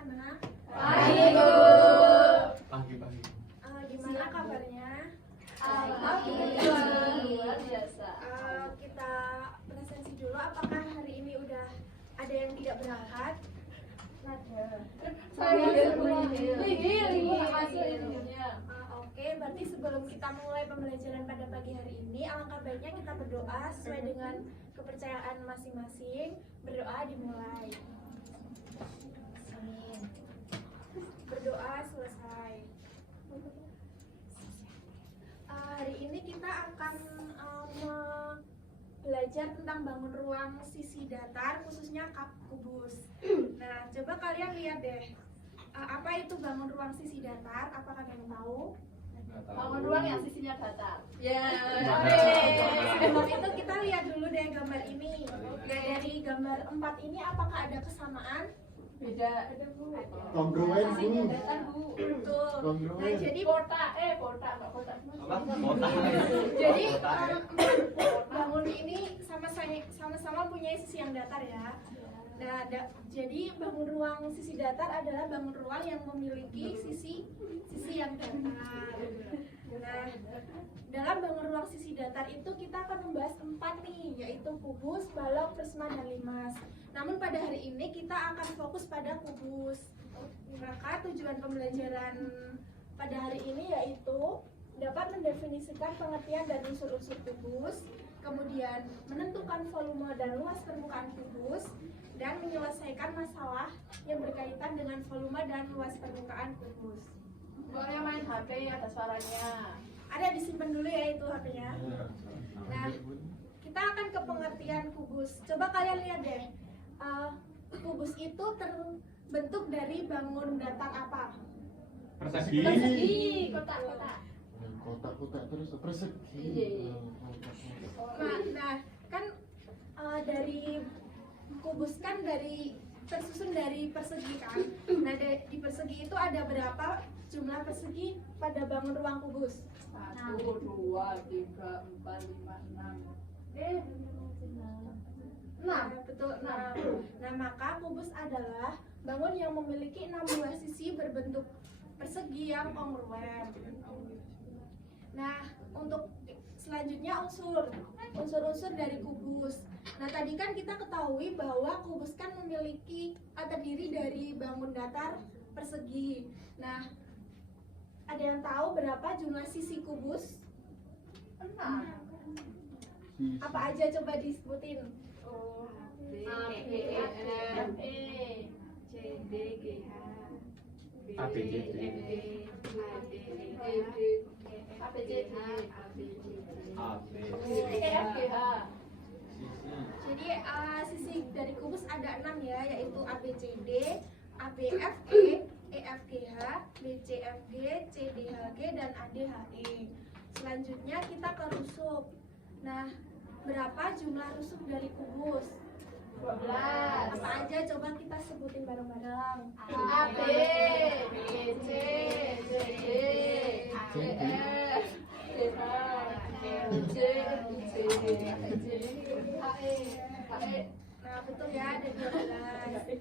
anak-anak. Pagi, Bu. Pagi-pagi. Gimana kabarnya? Alhamdulillah, luar biasa. Kita presensi dulu. Apakah hari ini udah ada yang tidak berangkat? Oke, berarti sebelum kita mulai pembelajaran pada pagi hari ini, alangkah baiknya kita berdoa sesuai dengan kepercayaan masing-masing. Berdoa dimulai. Amin. Berdoa selesai. Hari ini kita akan belajar tentang bangun ruang sisi datar, khususnya kubus. Nah, coba kalian lihat deh, apa itu bangun ruang sisi datar? Apakah kalian tahu? Bangun ruang yang sisinya datar. Ya. Sebelum itu kita lihat dulu deh gambar ini. Nah, dari gambar 4 ini apakah ada kesamaan? Beda. Kongruen, Bu. Datar, Bu. Betul. Kongruen. Nah, jadi Kota, enggak kota. Jadi bangun ini sama-sama punya sisi yang datar ya. Nah, jadi bangun ruang sisi datar adalah bangun ruang yang memiliki sisi yang datar. Nah, dalam bangun ruang sisi datar itu kita akan membahas 4 nih, yaitu kubus, balok, prisma, dan limas. Namun pada hari ini kita akan fokus pada kubus. Maka tujuan pembelajaran pada hari ini yaitu dapat mendefinisikan pengertian dan unsur-unsur kubus, kemudian menentukan volume dan luas permukaan kubus, dan menyelesaikan masalah yang berkaitan dengan volume dan luas permukaan kubus. Boleh main HP, ada suaranya. Ada, disimpan dulu ya itu HP-nya. Nah, kita akan ke pengertian kubus. Coba kalian lihat deh, kubus itu terbentuk dari bangun datar apa? Persegi. Kotak-kotak. Kotak-kotak terus persegi. Nah, kan dari kubus kan tersusun dari persegi kan. Nah, di persegi itu ada berapa jumlah persegi pada bangun ruang kubus? 1, 2, 3, 4, 5, 6. Nah, betul 6. Nah, maka kubus adalah bangun yang memiliki 6 buah sisi berbentuk persegi yang kongruen. Nah, untuk selanjutnya unsur-unsur dari kubus. Nah, tadi kan kita ketahui bahwa kubus kan terdiri dari bangun datar persegi. Nah, ada yang tahu berapa jumlah sisi kubus? 6. Apa aja coba disebutin? A, B, E, F, E, C, D, G, H, A, B, C, D. A, B, C, D, A, E, F, G, H. Jadi sisi dari kubus ada 6 ya, yaitu A, B, C, D, A, B, F, E, E, F, G, H, B, C, F, G, C, D, H, G, dan A, D, H, E. Selanjutnya kita ke rusuk. Nah, berapa jumlah rusuk dari kubus? 12. Apa aja coba kita sebutin bareng-bareng. A, B, B, C, D, E, F, G, H, G, C, D, H, E. Nah, betul ya, ada 12.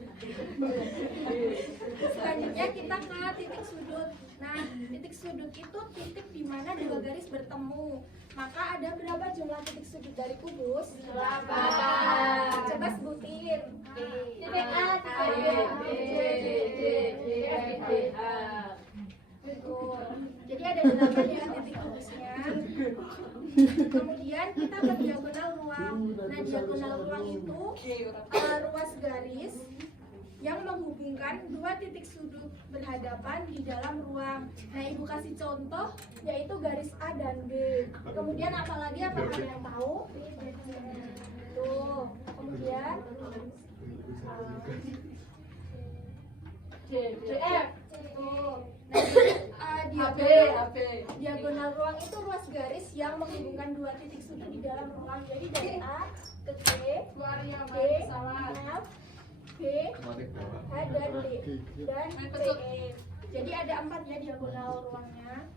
Selanjutnya kita ke titik sudut. Nah, titik sudut itu titik di mana dua garis bertemu. Maka ada berapa jumlah titik sudut dari kubus? 8. Coba sebutin. Titik A, titik B, B, C, D, E, F, G, H. Betul. Jadi ada 8 ya titik kubusnya. Kemudian kita ke diagonal ruang. Nah, diagonal ruang itu ruas garis yang menghubungkan dua titik sudut berhadapan di dalam ruang. Nah, Ibu kasih contoh yaitu garis A dan B. Kemudian apalagi apakah ada yang tahu? Tuh. Kemudian D, F. tuh. Nah, AB. diagonal ruang itu ruas garis yang menghubungkan dua titik sudut di dalam ruang. Jadi dari A ke C, Suaranya D, salah. F, B, H, dan D, dan C, E. Jadi ada 4 ya diagonal ruangnya.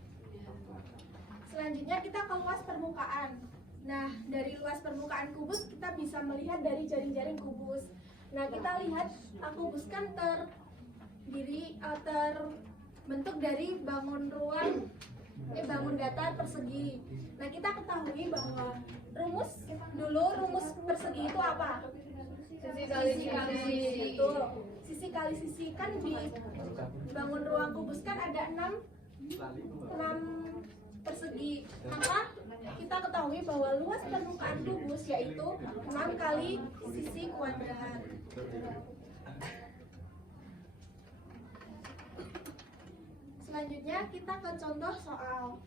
Selanjutnya kita ke luas permukaan. Nah, dari luas permukaan kubus kita bisa melihat dari jaring-jaring kubus. Nah, kita lihat kubus kan terbentuk dari bangun datar persegi. Nah, kita ketahui bahwa rumus persegi itu apa? Sisi kali sisi. Betul. Sisi kali sisi, kan di bangun ruang kubus kan ada 6 persegi. Maka kita ketahui bahwa luas permukaan kubus yaitu 6 kali sisi kuadrat. Selanjutnya kita ke contoh soal.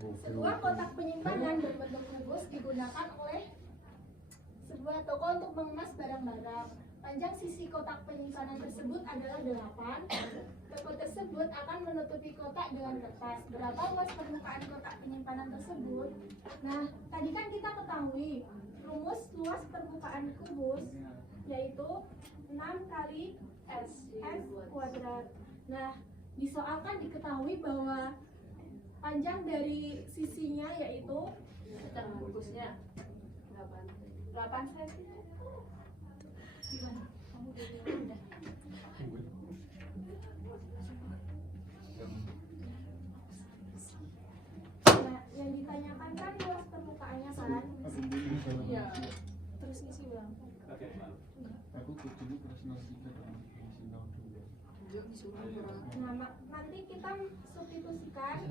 Sebuah kotak penyimpanan berbentuk kubus digunakan oleh sebuah toko untuk mengemas barang-barang. Panjang sisi kotak penyimpanan tersebut adalah 8. Toko tersebut akan menutupi kotak dengan kertas. Berapa luas permukaan kotak penyimpanan tersebut? Nah, tadi kan kita ketahui rumus luas permukaan kubus yaitu 6 kali S kuadrat. Nah, di soal kan diketahui bahwa panjang dari sisinya yaitu Bungkusnya 8 cm. Gimana? Kamu udah. Nah, yang ditanyakan kan luas permukaannya kan? Iya. Terus isi ulang. Aku kudu terus nasi Nah, nanti kita substitusikan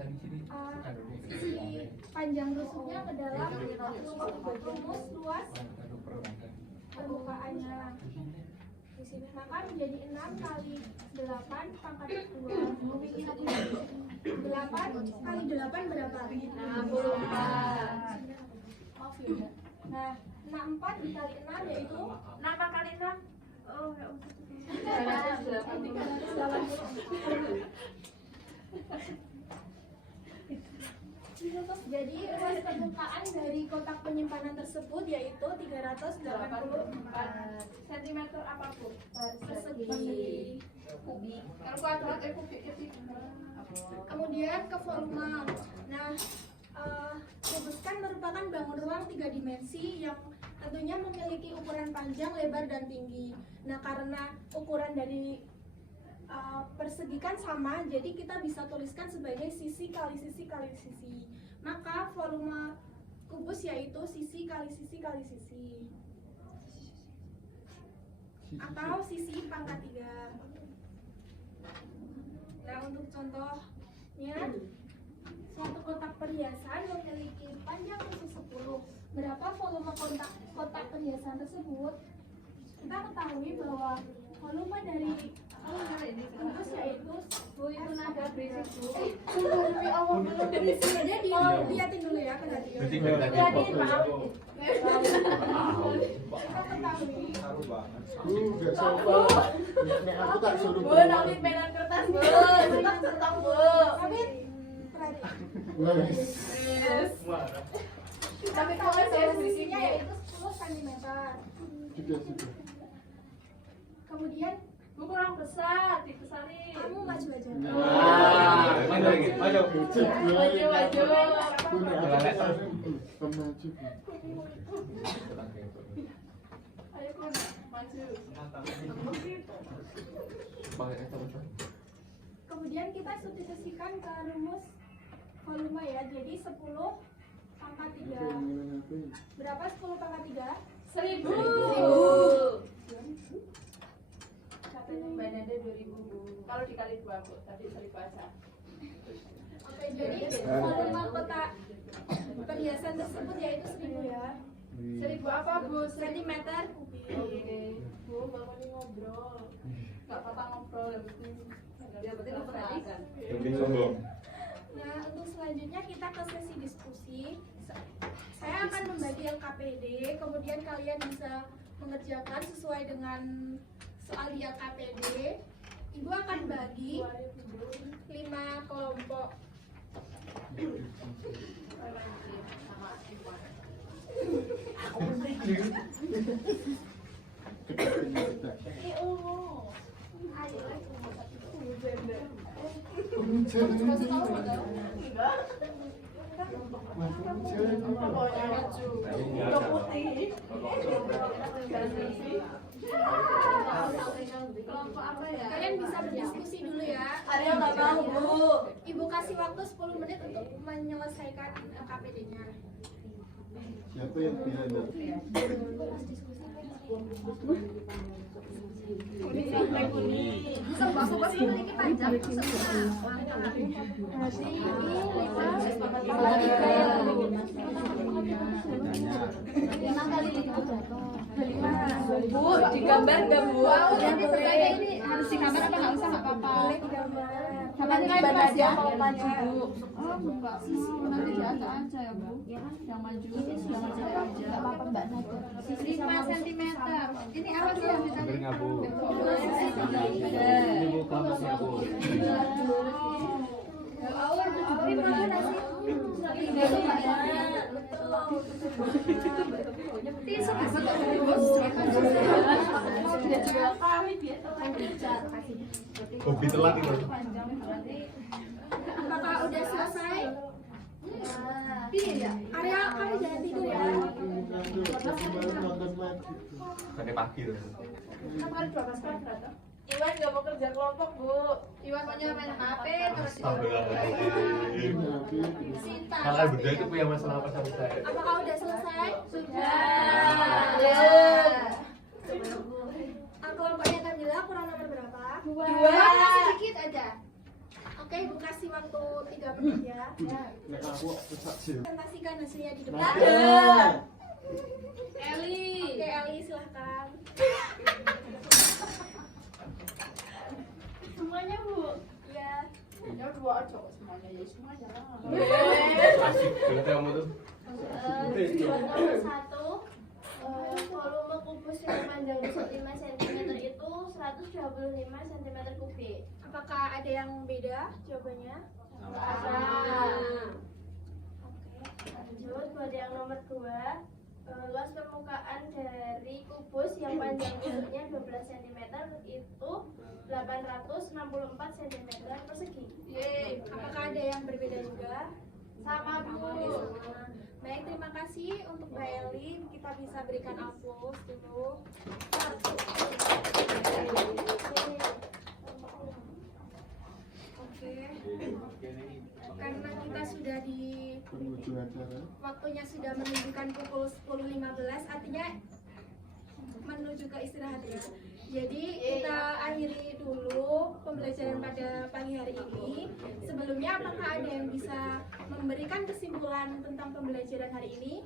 sisi panjang rusuknya ke dalam rumus luas permukaannya. Di sini maka menjadi 6 kali 8 pangkat 2. 8 kali 8 berapa? 64. Maaf ya. Nah, 64 dikali 6 yaitu 6 kali 6. Oh, enggak usah. 380. Jadi luas permukaan dari kotak penyimpanan tersebut yaitu 384 cm apapun persegi. kubik. Kalau kuadrat kubik itu. Kemudian ke volume. Nah, kubus kan merupakan bangun ruang 3 dimensi yang tentunya memiliki ukuran panjang, lebar, dan tinggi. Nah, karena ukuran dari persegi kan sama, jadi kita bisa tuliskan sebagai sisi kali sisi kali sisi. Maka volume kubus yaitu sisi kali sisi kali sisi, atau sisi pangkat 3. Nah, untuk contohnya, suatu kotak perhiasan memiliki panjang khusus 10. Berapa volume kotak perhiasan tersebut? Kita ketahui bahwa volume dari kubus yaitu itu nada berisik, Bu. Jadi dilihatin dulu ya perhatian. Lihatin, maaf. Kita ketahui Gak sopan. Nek aku tak suruh. Bu, nanti pelan kertas, Bu. Cetak cetak, Bu. tapi perhatian. Wes. Yes. Tapi kalau dari sisinya yaitu 10 cm. Sudah. Kemudian Bu kurang besar, dibesarin. kamu maju aja. Maju. Maju. Ayo, Kun. Maju. Kemudian kita substitusikan ke rumus volume ya. Jadi 10 pangkat 3. Berapa 10 pangkat 3? 1000. 1000. Katanya Mbak Nada 2000, Bu. Kalau dikali 2, Bu. Tadi 1000 aja. Oke, jadi volume kotak perhiasan tersebut yaitu 1000 ya. 1000 apa, Bu? Sentimeter kubik. Oke. Bu, bangun ngobrol. Enggak apa-apa ngobrol, yang penting. Ya, berarti itu perhatikan. Nah, untuk selanjutnya kita ke sesi diskusi. Saya akan membagi LKPD, kemudian kalian bisa mengerjakan sesuai dengan soal di LKPD. Ibu akan bagi 5 kelompok. kelompok apa ya? Kalian bisa berdiskusi dulu ya. Arya nggak mau, Bu. Ibu kasih waktu 10 menit untuk menyelesaikan KPD-nya. Siapa yang bilang dari? Sobat memiliki panjang Bu, digambar nggak, Bu? ini Harus digambar apa nggak usah, nggak apa-apa. boleh digambar. Kapan gambar aja kalau maju, Bu? Oh, enggak mau. Nanti di atas aja ya, Bu. Yang maju aja. Apa Mbak Nada? 5 cm. Ini apa sih yang Bener nggak, Bu? ditanya? Ini Bu kamusnya, Bu. Hobi telat itu. Apakah udah selesai? Iya. Arya, kamu jangan tidur ya. Sampai pagi tuh. Iwan nggak mau kerja kelompok, Bu. Iwan maunya main HP terus. Astagfirullahaladzim. Sinta. Kalian berdua itu punya masalah apa sama saya? Apakah udah selesai? Sudah. Kelompoknya Kamila kurang nomor berapa? 2. Masih sedikit aja. Oke, Ibu kasih waktu 3 menit ya. Nek aku kesaksian. Presentasikan hasilnya di depan. Ada. Eli. Oke, Eli silahkan. Semuanya, Bu. Ya. Ya dua aja kok semuanya, ya semuanya lah. Asik banget kamu tuh. Nomor 1, volume kubus yang panjang 5 cm itu 125 cm kubik. Apakah ada yang beda jawabannya? Oke. Lanjut buat yang nomor 2, luas permukaan dari kubus yang panjang bentuknya 12 cm itu 864 cm persegi. Yeay. Apakah ada yang berbeda juga? Sama, Bu. Baik, terima kasih untuk Mbak Eli. Kita bisa berikan aplaus dulu. Oke. Karena kita sudah di Penghujung acara. waktunya sudah menunjukkan pukul 10.15, artinya menuju ke istirahat ya. Jadi kita akhiri dulu pembelajaran pada pagi hari ini. Sebelumnya apakah ada yang bisa memberikan kesimpulan tentang pembelajaran hari ini?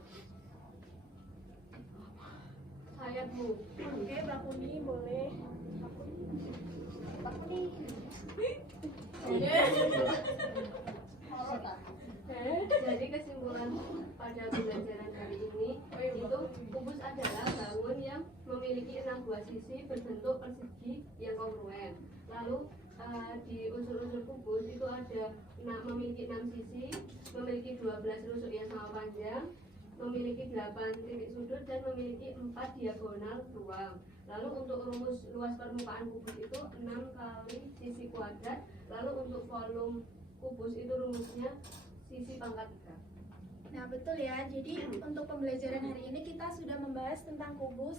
Saya, Bu. Oke, Mbak Kuni boleh. Mbak Kuni. Jadi kesimpulan pada pembelajaran hari ini itu kubus adalah bangun yang memiliki 6 buah sisi berbentuk persegi yang kongruen. Lalu di unsur-unsur kubus itu ada memiliki 6 sisi, memiliki 12 rusuk yang sama panjang, memiliki 8 titik sudut dan memiliki 4 diagonal ruang. Lalu untuk rumus luas permukaan kubus itu 6 kali sisi kuadrat. Lalu untuk volume kubus itu rumusnya sisi pangkat 3. Nah, betul ya. Jadi untuk pembelajaran hari ini kita sudah membahas tentang kubus,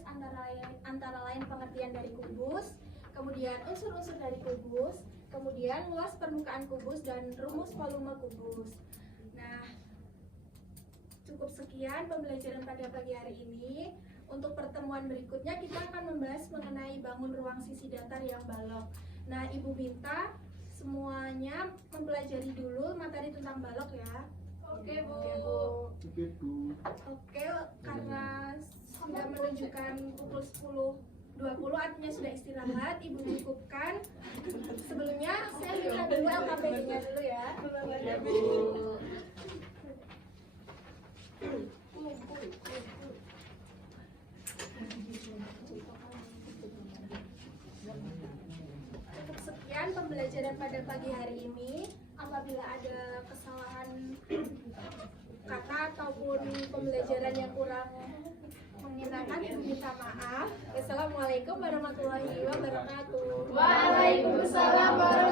antara lain pengertian dari kubus, kemudian unsur-unsur dari kubus, kemudian luas permukaan kubus dan rumus volume kubus. Nah, cukup sekian pembelajaran pada pagi hari ini. Untuk pertemuan berikutnya kita akan membahas mengenai bangun ruang sisi datar yang balok. Nah, Ibu minta semuanya mempelajari dulu materi tentang balok ya. Oke, Bu. Oke, Bu. Oke, karena sudah menunjukkan pukul 10.20 artinya sudah istirahat, Ibu cukupkan. Sebelumnya saya minta dulu LKPD-nya dulu ya. Ya, Bu. Cukup sekian pembelajaran pada pagi hari ini. Apabila ada kesalahan kata ataupun pembelajaran yang kurang mengenakan, Ibu minta maaf. Wassalamualaikum warahmatullahi wabarakatuh. Waalaikumsalam warahmatullahi